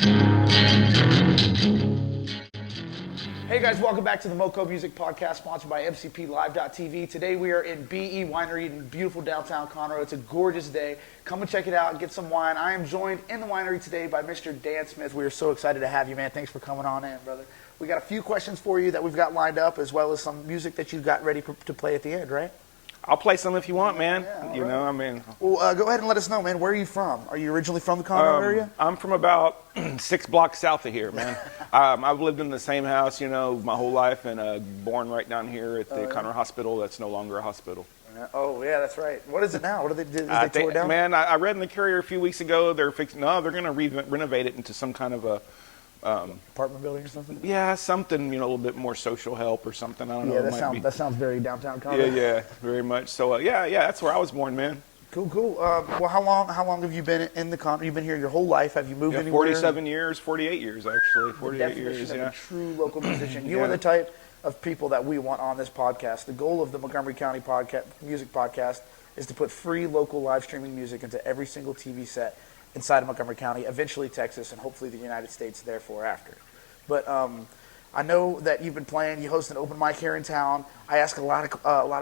Hey guys, welcome back to the Moco Music Podcast, sponsored by MCPLive.tv. Today we are in BE Winery in beautiful downtown Conroe. It's a gorgeous day. Come and check it out and get some wine. I am joined in the winery today by Mr. Dan Smith. We are so excited to have you, man. Thanks for coming on in, brother. We got a few questions for you that we've got lined up, as well as some music that you've got ready to play at the end, right? I'll play some if you want, man. Yeah, you right. know, I mean. Well, go ahead and let us know, man. Where are you from? Are you originally from the Conroe area? I'm from about 6 blocks south of here, man. I've lived in the same house, you know, my whole life, and born right down here at the Conroe Hospital. That's no longer a hospital. Oh, yeah, that's right. What is it now? What do they do? Is they tore it down? Man, I read in the Courier a few weeks ago, they're going to renovate it into some kind of a apartment building or something? yeah, something, you know, a little bit more social help or something. I don't know. Yeah, that sounds very downtown Conroe. Yeah, very much. So, yeah, that's where I was born, man. Cool. Well, how long have you been in the Conroe? You've been here your whole life. Have you moved anywhere? 47 years, 48 years, actually. 48 years, yeah. A true local musician. You are the type of people that we want on this podcast. The goal of the Montgomery County music podcast is to put free local live streaming music into every single TV set inside of Montgomery County, eventually Texas, and hopefully the United States therefore after. But I know that you've been playing. You host an open mic here in town. I ask a lot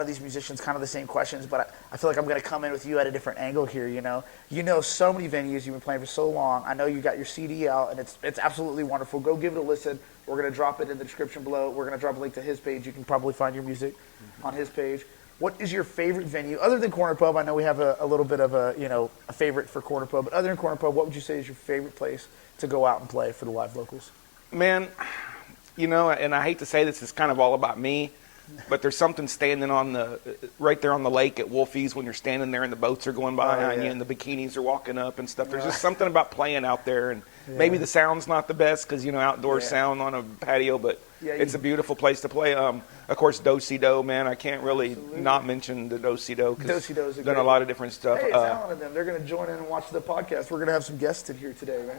of these musicians kind of the same questions, but I feel like I'm going to come in with you at a different angle here. You know so many venues. You've been playing for so long. I know you got your CD out, and it's absolutely wonderful. Go give it a listen. We're going to drop it in the description below. We're going to drop a link to his page. You can probably find your music on his page. What is your favorite venue other than Corner Pub? I know we have a little bit of a favorite for Corner Pub, but other than Corner Pub, what would you say is your favorite place to go out and play for the live locals? Man, you know, and I hate to say this, it's kind of all about me, but there's something standing right there on the lake at Wolfie's when you're standing there and the boats are going by on you and the bikinis are walking up and stuff. There's just something about playing out there, and maybe the sound's not the best because, you know, outdoor sound on a patio, but it's a beautiful place to play. Of course, Do-Si-Do, man, I can't really not mention the Do-Si-Do because they've done a lot of different stuff. Hey, it's Alan and them. They're going to join in and watch the podcast. We're going to have some guests in here today, man.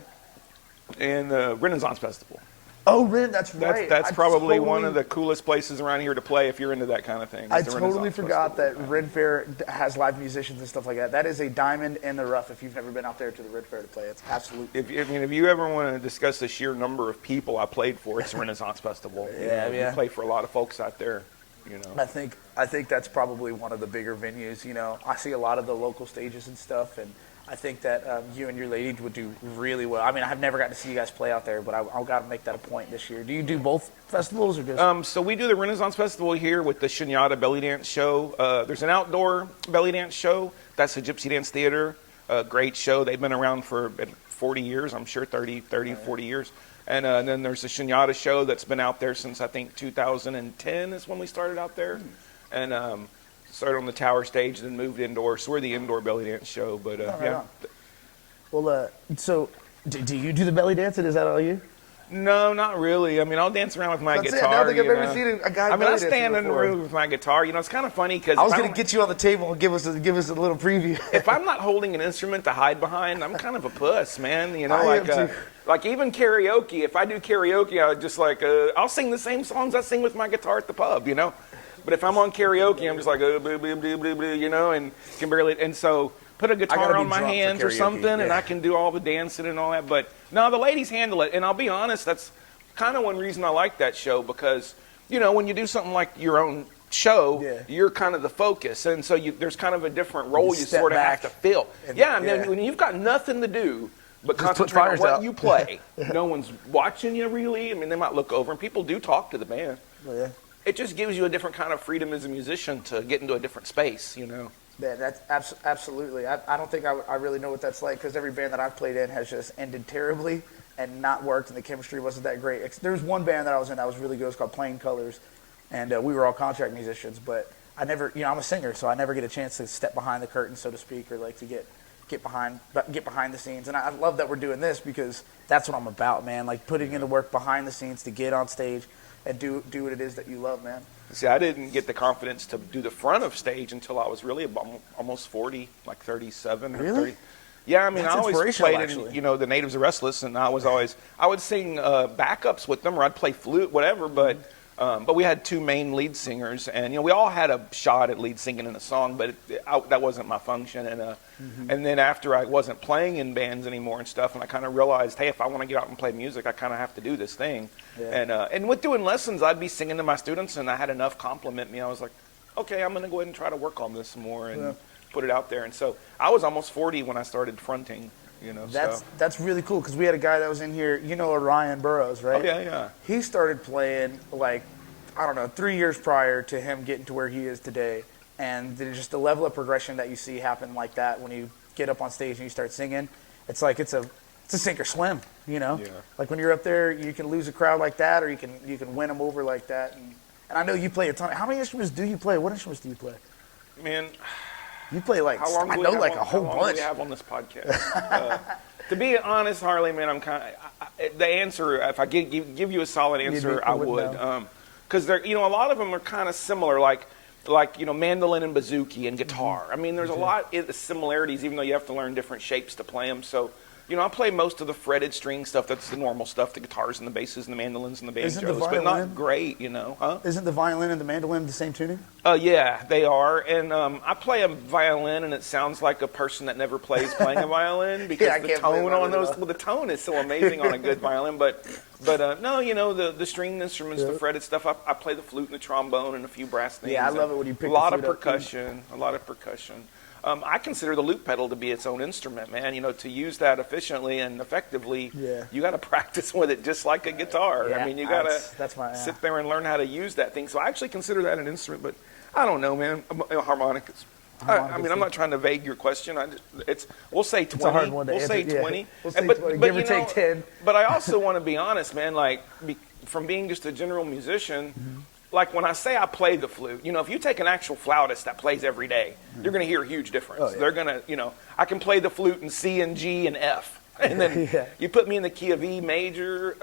And the Renaissance Festival. Oh, Ren, that's right. That's probably one of the coolest places around here to play if you're into that kind of thing. I totally forgot that Ren Fair has live musicians and stuff like that. That is a diamond in the rough if you've never been out there to the Ren Fair to play. It's absolutely. If you ever want to discuss the sheer number of people I played for, it's Renaissance Festival. You play for a lot of folks out there. You know. I think that's probably one of the bigger venues. You know, I see a lot of the local stages and stuff, and I think that you and your lady would do really well. I mean, I've never gotten to see you guys play out there, but I've got to make that a point this year. Do you do both festivals or just? So we do the Renaissance Festival here with the Shinyatta Belly Dance Show. There's an outdoor belly dance show. That's the Gypsy Dance Theater. Great show. They've been around for 40 years, I'm sure, 40 years. And then there's the Shinyatta show that's been out there since, I think, 2010 is when we started out there. And started on the tower stage, then moved indoors. So we're the indoor belly dance show, but yeah. Well, so do you do the belly dancing? Is that all you? No, not really. I mean, I'll dance around with my guitar. I don't think I've ever seen a guy. I stand in the room with my guitar. You know, it's kind of funny because I was going to get you on the table and give us a little preview. If I'm not holding an instrument to hide behind, I'm kind of a puss, man. You know, like even karaoke. If I do karaoke, I just I'll sing the same songs I sing with my guitar at the pub. You know. But if I'm on karaoke, I'm just like, you know, and can barely. And so put a guitar on my hands or something, and I can do all the dancing and all that. But no, the ladies handle it. And I'll be honest, that's kind of one reason I like that show because, you know, when you do something like your own show, you're kind of the focus. And so there's kind of a different role you sort of have to fill. I mean, when you've got nothing to do but just concentrate on what you play, no one's watching you really. I mean, they might look over, and people do talk to the band. It just gives you a different kind of freedom as a musician to get into a different space, you know. Yeah, that's absolutely. I don't think I really know what that's like because every band that I've played in has just ended terribly and not worked, and the chemistry wasn't that great. There was one band that I was in that was really good. It was called Plain Colors, and we were all contract musicians. But I never, you know, I'm a singer, so I never get a chance to step behind the curtain, so to speak, or like to get behind the scenes. And I love that we're doing this because that's what I'm about, man. Like putting in the work behind the scenes to get on stage and do what it is that you love, man. See, I didn't get the confidence to do the front of stage until I was really almost 40, like 37 or 30. Yeah, I mean, I always played in, you know, the Natives Are Restless, and I would sing backups with them, or I'd play flute, whatever, but But we had two main lead singers, and we all had a shot at lead singing in a song, but that wasn't my function. And then after I wasn't playing in bands anymore and stuff, and I kind of realized, hey, if I want to get out and play music, I kind of have to do this thing. Yeah. And with doing lessons, I'd be singing to my students, and I had enough compliment me. I was like, okay, I'm going to go ahead and try to work on this some more and put it out there. And so I was almost 40 when I started fronting. That's really cool, because we had a guy that was in here, Orion Burroughs, right? Oh, yeah. He started playing, 3 years prior to him getting to where he is today. And just the level of progression that you see happen like that when you get up on stage and you start singing, it's like it's a sink or swim, Yeah. Like when you're up there, you can lose a crowd like that, or you can win them over like that. And I know you play a ton. How many instruments do you play? What instruments do you play? Man, you play a whole bunch. How long do we have on this podcast? To be honest, Harley, man, I'm kind of the answer. If I give you a solid answer, I would, because they're a lot of them are kind of similar, like mandolin and bouzouki and guitar. I mean, there's a lot of similarities, even though you have to learn different shapes to play them. So, I play most of the fretted string stuff. That's the normal stuff, the guitars and the basses and the mandolins and the banjos, but not great, huh? Isn't the violin and the mandolin the same tuning? Yeah, they are. And I play a violin, and it sounds like a person that never plays playing a violin, because the tone on those, the tone is so amazing on a good violin. But no, the string instruments, the fretted stuff. I play the flute and the trombone and a few brass things. Yeah, I love it when you pick a lot of percussion. I consider the loop pedal to be its own instrument, man. To use that efficiently and effectively, you got to practice with it just like a guitar. I mean, you got to sit there and learn how to use that thing. So I actually consider that an instrument, but I don't know, man. Harmonicas. I mean, I'm not trying to evade your question. We'll say 20. It's a hard one to we'll answer. say 20. We'll say 20. Give or take 10. But I also want to be honest, man. From being just a general musician. Like when I say I play the flute, if you take an actual flautist that plays every day, you're going to hear a huge difference. Oh, yeah. They're going to, I can play the flute in C and G and F. And then you put me in the key of E major,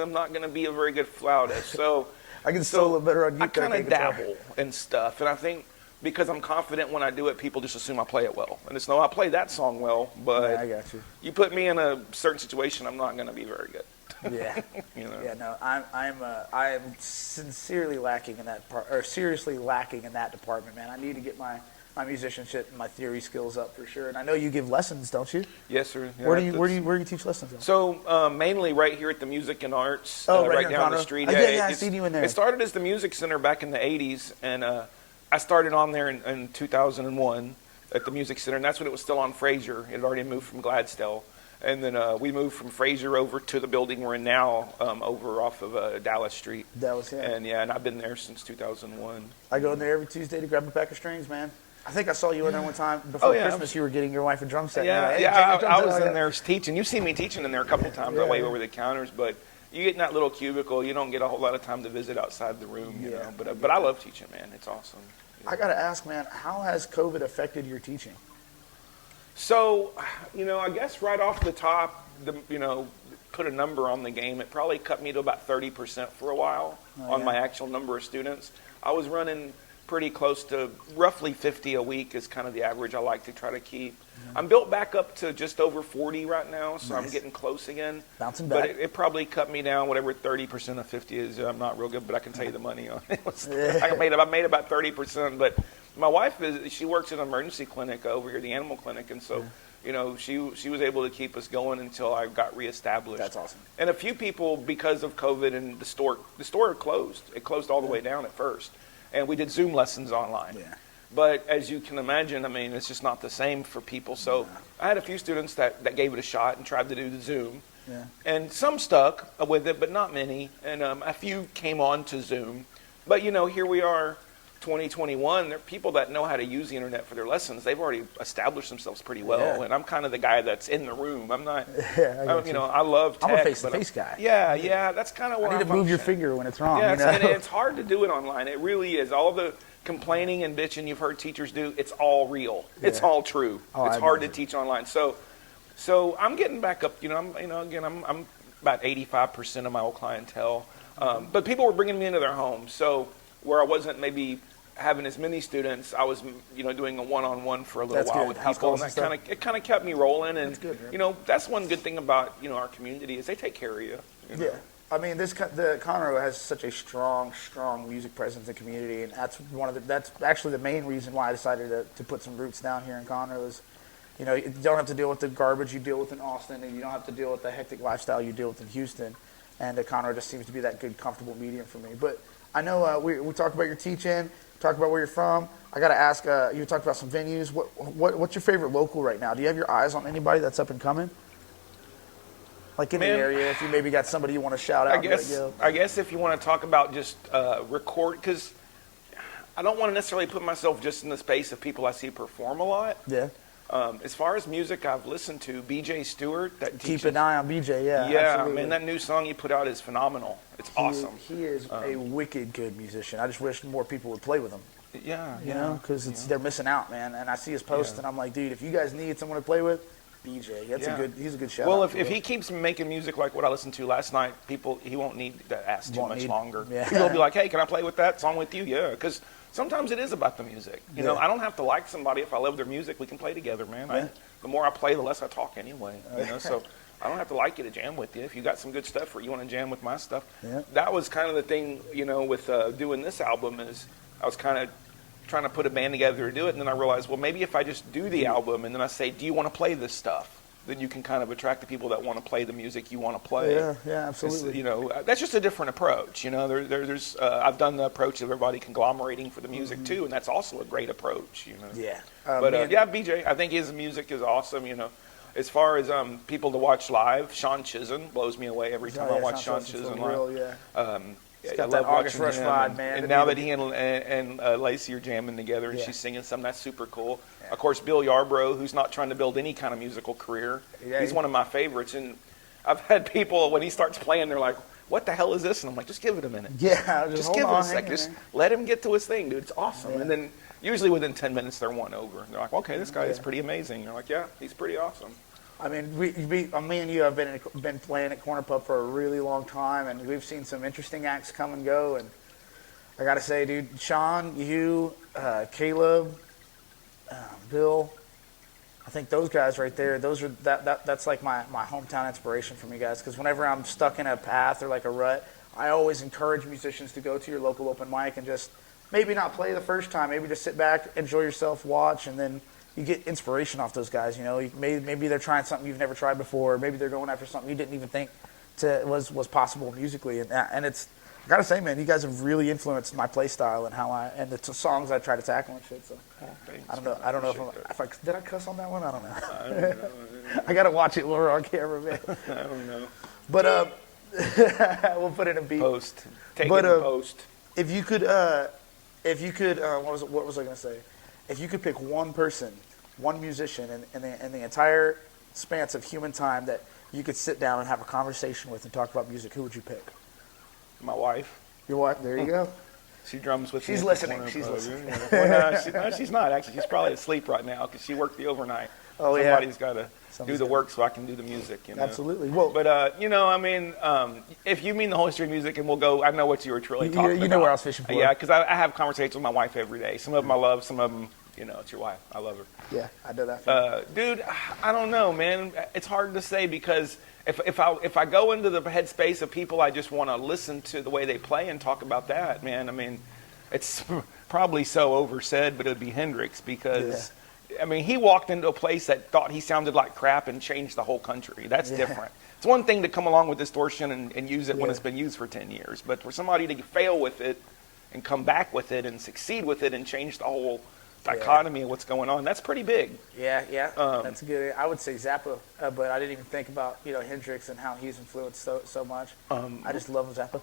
I'm not going to be a very good flautist. So I can solo better on guitar. I kind of dabble in stuff. And I think because I'm confident when I do it, people just assume I play it well. And it's no, I play that song well, but I got you. You put me in a certain situation, I'm not going to be very good. Yeah, yeah. No, I'm sincerely lacking in that part, or seriously lacking in that department, man. I need to get my musicianship and my theory skills up for sure. And I know you give lessons, don't you? Yes, sir. Yeah, where do you teach lessons? So mainly right here at the Music and Arts, right down the street. Yeah, I seen you in there. It started as the Music Center back in the '80s, and I started on there in 2001 at the Music Center, and that's when it was still on Fraser. It had already moved from Gladstone. And then we moved from Fraser over to the building we're in now, over off of Dallas Street. Dallas, yeah. And I've been there since 2001. I go in there every Tuesday to grab a pack of strings, man. I think I saw you in there one time before Christmas. You were getting your wife a drum set. I was in there teaching. You've seen me teaching in there a couple of times, way over the counters. But you get in that little cubicle, you don't get a whole lot of time to visit outside the room, you know. But I love teaching, man. It's awesome. I got to ask, man, how has COVID affected your teaching? So, I guess right off the top, put a number on the game. It probably cut me to about 30% for a while on my actual number of students. I was running pretty close to roughly 50 a week is kind of the average I like to try to keep. I'm built back up to just over 40 right now, so I'm getting close again. Bouncing back. But it probably cut me down, whatever 30% of 50 is. I'm not real good, but I can tell you the money on it. I made about 30%, but my wife she works in an emergency clinic over here, the animal clinic, and so she was able to keep us going until I got reestablished. That's awesome. And a few people, because of COVID and the store closed. It closed all the way down at first, and we did Zoom lessons online. Yeah. But as you can imagine, I mean, it's just not the same for people. So I had a few students that gave it a shot and tried to do the Zoom. Yeah. And some stuck with it, but not many. And a few came on to Zoom. But, here we are, 2021. There are people that know how to use the internet for their lessons. They've already established themselves pretty well. Yeah. And I'm kind of the guy that's in the room. I'm not, I love tech. I'm a face-to-face guy. Yeah, that's kind of where I need to move your finger when it's wrong. Yeah, and it's hard to do it online. It really is. All the complaining and bitching you've heard teachers do, it's all real. Yeah. It's all true. It's hard to teach online. So I'm getting back up. I'm about 85% of my old clientele. But people were bringing me into their homes. So where I wasn't maybe having as many students, I was doing a one-on-one for a little while with people, and that kind of kept me rolling. And that's good, right? That's one good thing about our community is they take care of you. Yeah. I mean, the Conroe has such a strong music presence and community, and that's actually the main reason why I decided to put some roots down here in Conroe. Is, you know, you don't have to deal with the garbage you deal with in Austin, and you don't have to deal with the hectic lifestyle you deal with in Houston. And Conroe just seems to be that good, comfortable medium for me. But I know we talked about your teaching, talked about where you're from. I got to ask, you talked about some venues. What's your favorite local right now? Do you have your eyes on anybody that's up and coming? Like in the area, if you maybe got somebody you want to shout out. I guess if you want to talk about just record, because I don't want to necessarily put myself just in the space of people I see perform a lot. Yeah. As far as music I've listened to, BJ Stewart. Keep an eye on BJ, yeah. Yeah, absolutely. man, that new song he put out is phenomenal. It's awesome. He is a wicked good musician. I just wish more people would play with him. Yeah. You know, because they're missing out, man. And I see his post, and I'm like, dude, if you guys need someone to play with, BJ. He's a good shout. Well, if he keeps making music like what I listened to last night, he won't need to ask too much longer. Yeah. He'll be like, hey, can I play with that song with you? Yeah, because sometimes it is about the music. You know, I don't have to like somebody. If I love their music, we can play together, man. The more I play, the less I talk anyway. You know, so I don't have to like you to jam with you. If you got some good stuff or you want to jam with my stuff. That was kind of the thing, you know, with doing this album is I was kind of trying to put a band together to do it, and then I realized, well, maybe if I just do the album and then I say, do you want to play this stuff? Then you can kind of attract the people that want to play the music you want to play. Yeah, absolutely. You know, that's just a different approach. You know, there's I've done the approach of everybody conglomerating for the music too, and that's also a great approach. You know. Yeah. But BJ, I think his music is awesome. You know, as far as people to watch live, Sean Chisholm blows me away every time I watch Sean Chisholm live. He's got that August Rush vibe, man. And now that he and Lacey are jamming together and she's singing something, that's super cool. Of course, Bill Yarbrough, who's not trying to build any kind of musical career, he's one of my favorites. And I've had people, when he starts playing, they're like, what the hell is this? And I'm like, just give it a minute. Yeah, just give it a sec. Just let him get to his thing, dude. It's awesome. And then usually within 10 minutes, they're won over. They're like, okay, this guy is pretty amazing. They're like, yeah, he's pretty awesome. I mean, me and you have been playing at Corner Pub for a really long time, and we've seen some interesting acts come and go. And I got to say, dude, Sean, you, Caleb, Bill, I think those guys right there, that's like my hometown inspiration from you guys. Because whenever I'm stuck in a path or like a rut, I always encourage musicians to go to your local open mic and just maybe not play the first time, maybe just sit back, enjoy yourself, watch, and then you get inspiration off those guys. You know, maybe they're trying something you've never tried before. Maybe they're going after something you didn't even think was possible musically. And it's, I gotta say, man, you guys have really influenced my play style and the songs I try to tackle and shit. So I don't know if did I cuss on that one? I don't know. I don't know. I gotta watch it when we're on camera, man. I don't know. But we'll put it in beat. Take it in post. If you could, what was I gonna say? If you could pick one person, one musician in the entire span of human time that you could sit down and have a conversation with and talk about music, who would you pick? My wife. Your wife? There you go. She drums with me. She's listening. She's listening. Well, no, she's not, actually. She's probably asleep right now because she worked the overnight. Oh, Somebody's got to do the work so I can do the music. You know? Absolutely. Well, but, you know, I mean, if you mean the whole history of music, and we'll go, I know what you were truly talking about. You know where I was fishing for. Yeah, because I have conversations with my wife every day. Some of them I love, some of them, you know, it's your wife. I love her. Yeah, I know that. Dude, I don't know, man. It's hard to say because if I go into the headspace of people I just want to listen to the way they play and talk about that, man, I mean, it's probably so oversaid, but it would be Hendrix because, I mean, he walked into a place that thought he sounded like crap and changed the whole country. That's different. It's one thing to come along with distortion and use it when it's been used for 10 years, but for somebody to fail with it and come back with it and succeed with it and change the whole dichotomy of what's going on, that's pretty big. Yeah, that's good. I would say Zappa, but I didn't even think about, you know, Hendrix and how he's influenced so much. I just love Zappa.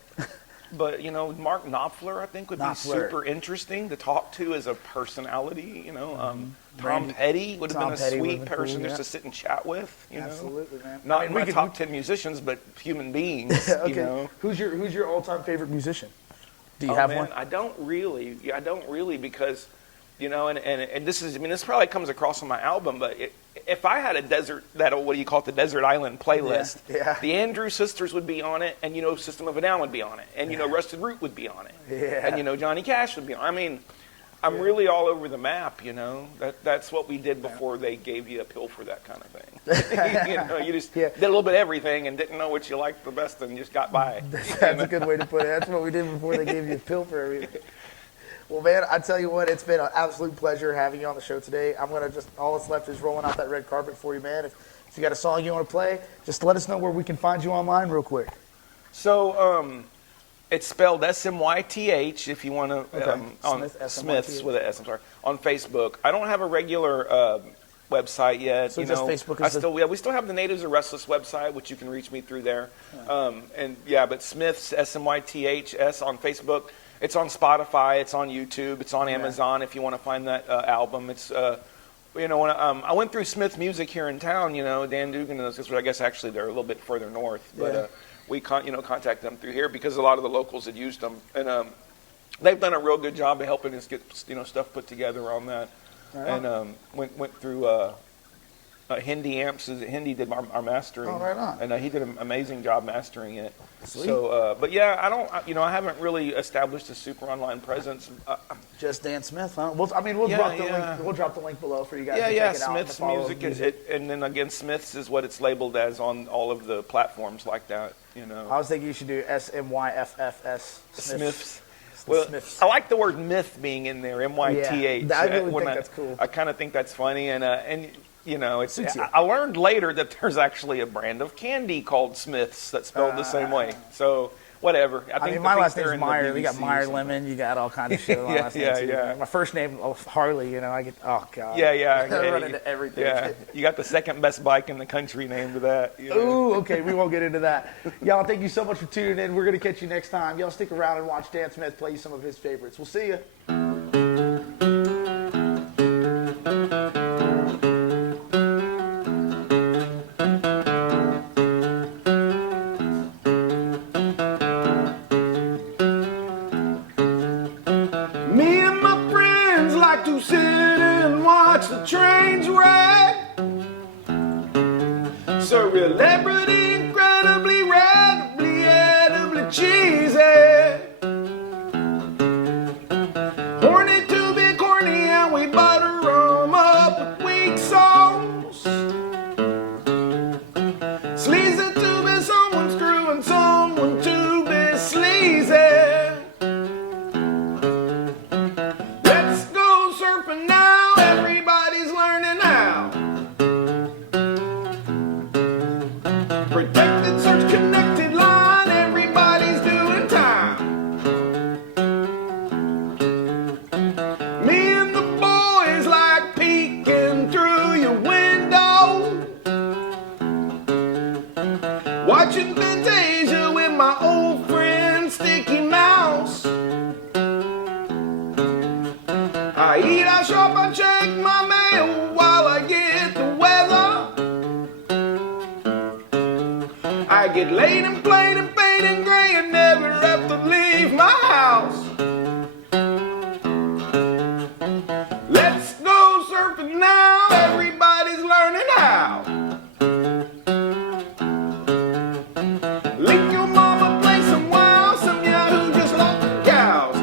But, you know, Mark Knopfler, I think, would be super interesting to talk to as a personality, you know. Tom Petty would have been a sweet person just to sit and chat with, you know. Absolutely, man. Not in my top 10 musicians, but human beings, you know. Who's your all-time favorite musician? Do you have one? I don't really. Yeah, I don't really because, you know, and this is, I mean, this probably comes across on my album, but if I had a desert, what do you call it, the Desert Island playlist, the Andrews Sisters would be on it, and, you know, System of a Down would be on it, and, you know, Rusted Root would be on it, and, you know, Johnny Cash would be on it. I mean, I'm really all over the map, you know. That's what we did before they gave you a pill for that kind of thing. You just did a little bit of everything and didn't know which you liked the best and just got by. That's a good way to put it. That's what we did before they gave you a pill for everything. Well, man, I tell you what, it's been an absolute pleasure having you on the show today. I'm going to all that's left is rolling out that red carpet for you, man. If you got a song you want to play, just let us know where we can find you online real quick. So, it's spelled Smyth if you want to, on Smiths with an S, I'm sorry, on Facebook. I don't have a regular website yet. So just Facebook we still have the Natives Are Restless website, which you can reach me through there. But Smiths, Smyths on Facebook. It's on Spotify, it's on YouTube, it's on Amazon if you want to find that album. It's, when I went through Smith Music here in town, Dan Dugan and those guys, I guess actually they're a little bit further north, but we contacted them through here because a lot of the locals had used them, and they've done a real good job of helping us get stuff put together on that, and went through Hindi Amps. Hindi did our mastering, and he did an amazing job mastering it. Sweet. So, I haven't really established a super online presence. Just Dan Smith, huh? We'll drop the link. We'll drop the link below for you guys. To check it Smith's out music, and then again, Smith's is what it's labeled as on all of the platforms like that. I was thinking you should do SMYFFS. Smiths. Well, Smiths. I like the word myth being in there, MYTH. Yeah, I really think that's cool. I kind of think that's funny, and I learned later that there's actually a brand of candy called Smiths that's spelled the same way. So whatever. I think my last name's Meyer. You got Meyer Lemon. You got all kinds of shit. My first name, Harley. I get. Oh God. I run into everything. Yeah, you got the second best bike in the country named to that. Ooh, okay. We won't get into that. Y'all, thank you so much for tuning in. We're gonna catch you next time. Y'all stick around and watch Dan Smith play you some of his favorites. We'll see you. Celebrity, incredibly, radically, edibly cheesy. Horny to be corny, and we butter them up with weak sauce. Sleazy to be someone screwing someone to be sleazy. Let's go surfing now, everybody's learning how. Protected search connected line, everybody's doing time. Me and the boys like peeking through your window, watching Fantasia with my old friend Sticky Mouse. I eat, I shop, I check my mail while I get the weather. I get laid and played and paid and gray and never have to leave my house. Let's go surfing now, everybody's learning how. Lick your mama, play some wild, some yahoo just lost the cows.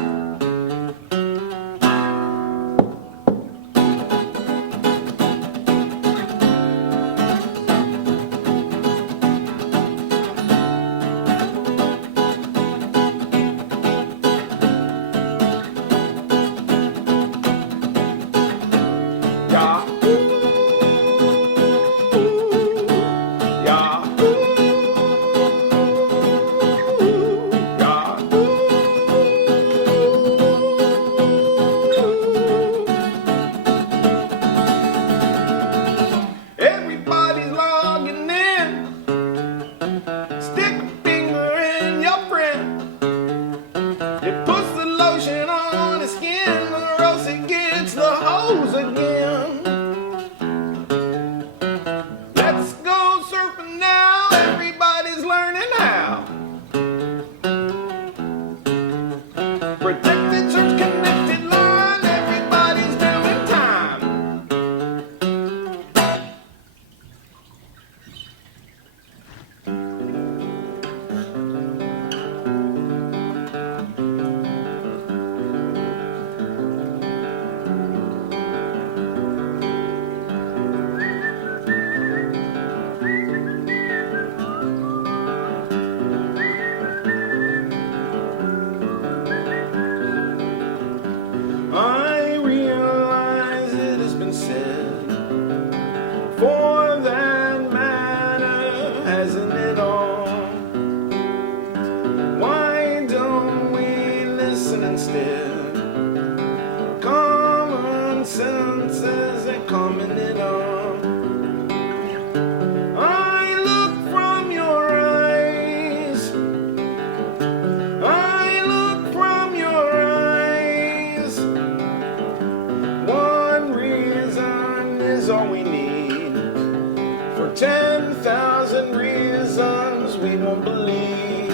we won't believe.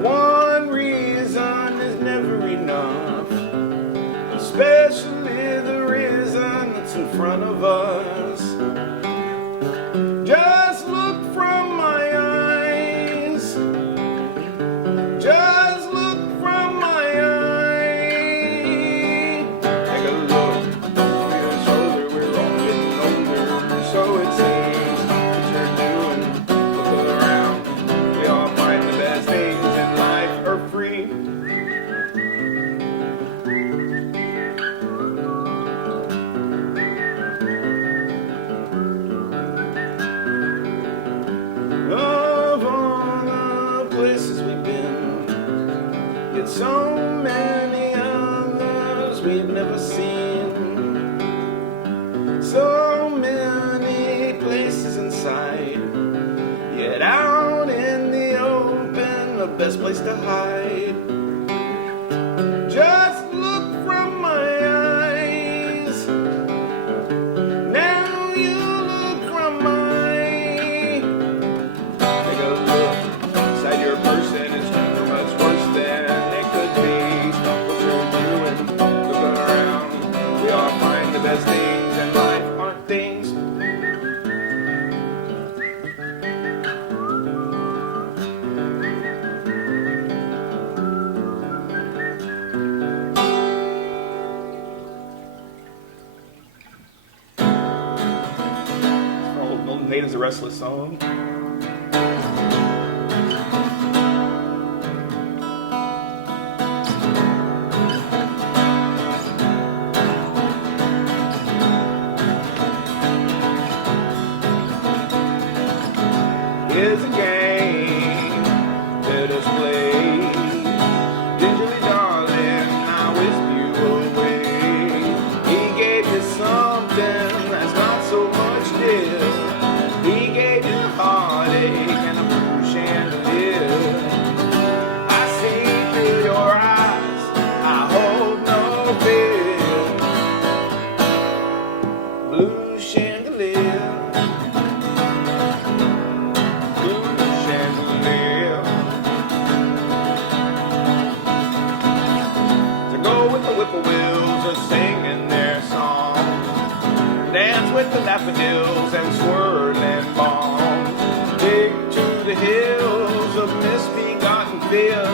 One reason is never enough, especially the reason that's in front of us. Just look from my eyes. Just look from my eye. Take a look over your shoulder. We're all getting older, so it seems. What you're doing, look around. We all find the best things in life are free. Of all the places we've been, yet so many others we've never seen. So many places inside, yet out in the open, the best place to hide. Just look from my eyes. Now you look from mine. Take a look inside your person. It's never much worse than it could be. What you're doing, look around. We all find the best things in life aren't things. Old Natives Are Restless song. Here's a game, let us play. Gingerly, darling, I wisp you away. He gave you something that's not so much dear. He gave you heartache and a blue chandelier. I see through your eyes, I hold no fear. Blue chandelier. Whippoorwills are singing their song. Dance with the daffodils and swirling bombs. Dig to the hills of misbegotten fear.